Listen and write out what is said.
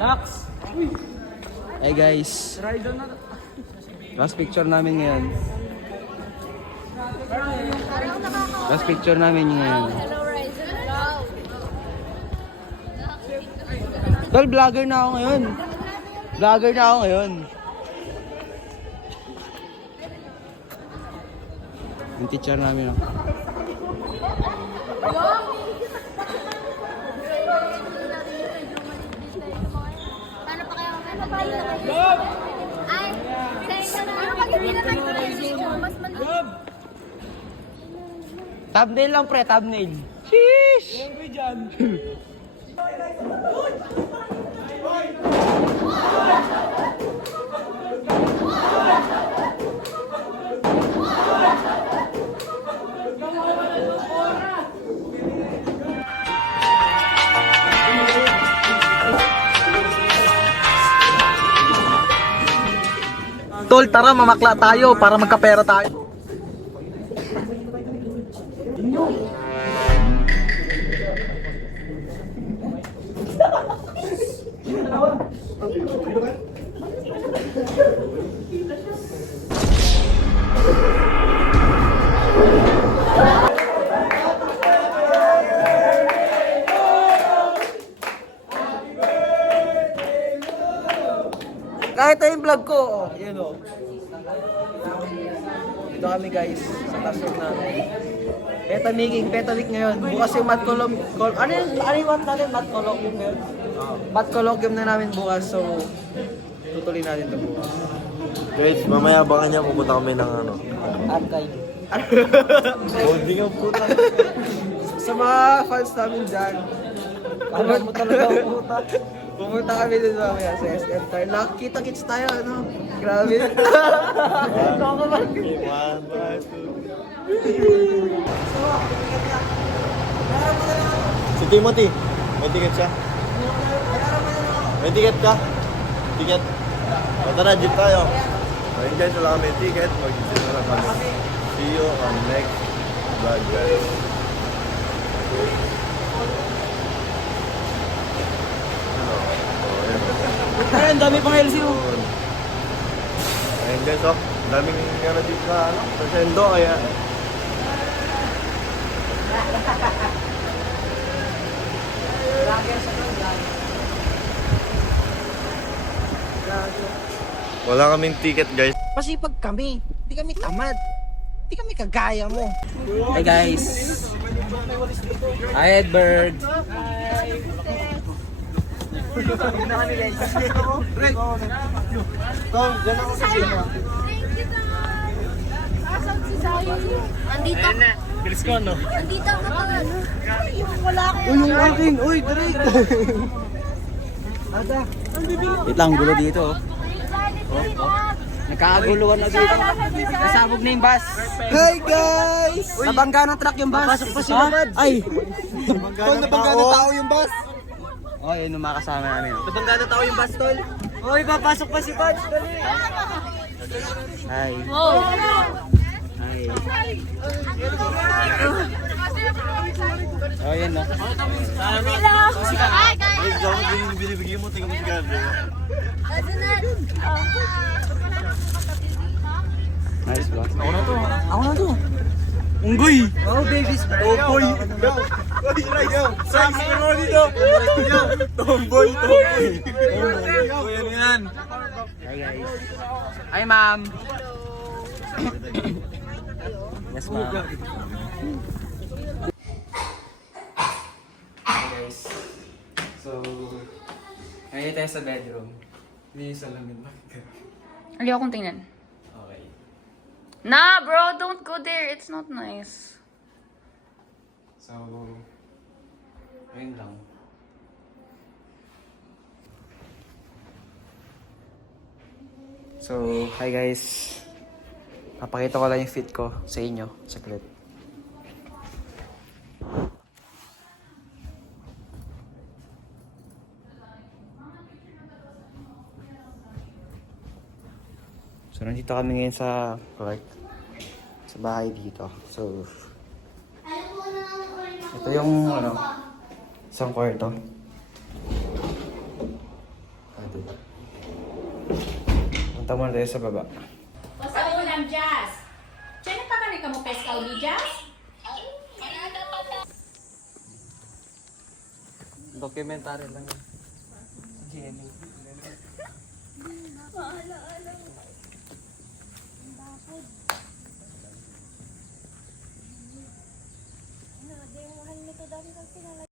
Dax! Hey guys, last picture namin ngayon. Last picture namin ngayon. Hello, Ryzen Vlog. Tol, vlogger na ako ngayon. Vlogger na ako ngayon. Yung teacher namin. Oh. Paano pa kaya ay, ano pag hindi na tayo mas maliit? Thumbnail lang pre, thumbnail. Sheesh! Tol, tara mamakla tayo para magkapera tayo. Kahit yung vlog ko, oh, yun oh. Dito kami guys, sa classroom namin. Peta week ngayon. Bukas yung math colloquium. Ano yung math natin? Math colloquium ngayon? Math colloquium na namin bukas, so tutuloy natin ito bukas. Guys, mamaya baka niya pupunta kami ng ano. Archive. Holding ang puta. Sa mga fans namin dyan, alam mo talaga ang puta. Pumunta kami dun mamaya sa SM Tower. Nakakita-kits tayo, ano? Grabe. Si Timothy, may ticket siya? May ticket ka? Ticket? O tara, jeep tayo. Ayun guys, wala kami ticket. Mag-jeep na lang kami. See you on next vlog guys. Ayun, dami pang LCU. Ayun guys, oh. Daming ano dito na ano, presendo kaya. Wala kaming ticket guys. Masipag kami. Hindi kami tamad. Hindi kami kagaya mo. Hey guys. Hi Edberg. Andito. Bilis ko, no? Andito ako pa. Yung wala ko. Uy, yung akin. Uy, Drake. Wait lang, gulo dito. Nagkakaguluhan na dito. Nasabog na yung bus. Hi guys! Nabangga ng truck yung bus. Pasok pa sila. Ay! Nabangga ng tao yung bus. Oh, yun yung mga kasama namin. Nabangga na tao yung bus, tol. Oy, papasok pa si Pads. Dali. Hi. Oh. Hi. Oh, yan no. Hello. Hi guys. Guys, dapat yung binibigyan mo, tingnan mo si Gabi. Nice ba? Ako na to. Unggoy. Oh, babies. Tomboy! Go! Say, siguro dito! Tomboy! Uy, ano yan? Hi guys. Hi ma'am. Yes ma'am. Hi guys. So, ngayon tayo sa bedroom. Hindi yung salamin ba? Ayaw akong tingnan. Okay. Nah, bro, don't go there. It's not nice. So, ayun lang. So, hi guys. Napakita ko lang yung fit ko sa inyo. Saglit. So, nandito kami ngayon sa court. Sa bahay dito. So, ito yung, isang kwarto. Punta muna tayo sa baba. O sa ulam, Jazz. Sino pa ka mo peskaw ni Jazz? Documentary lang yun.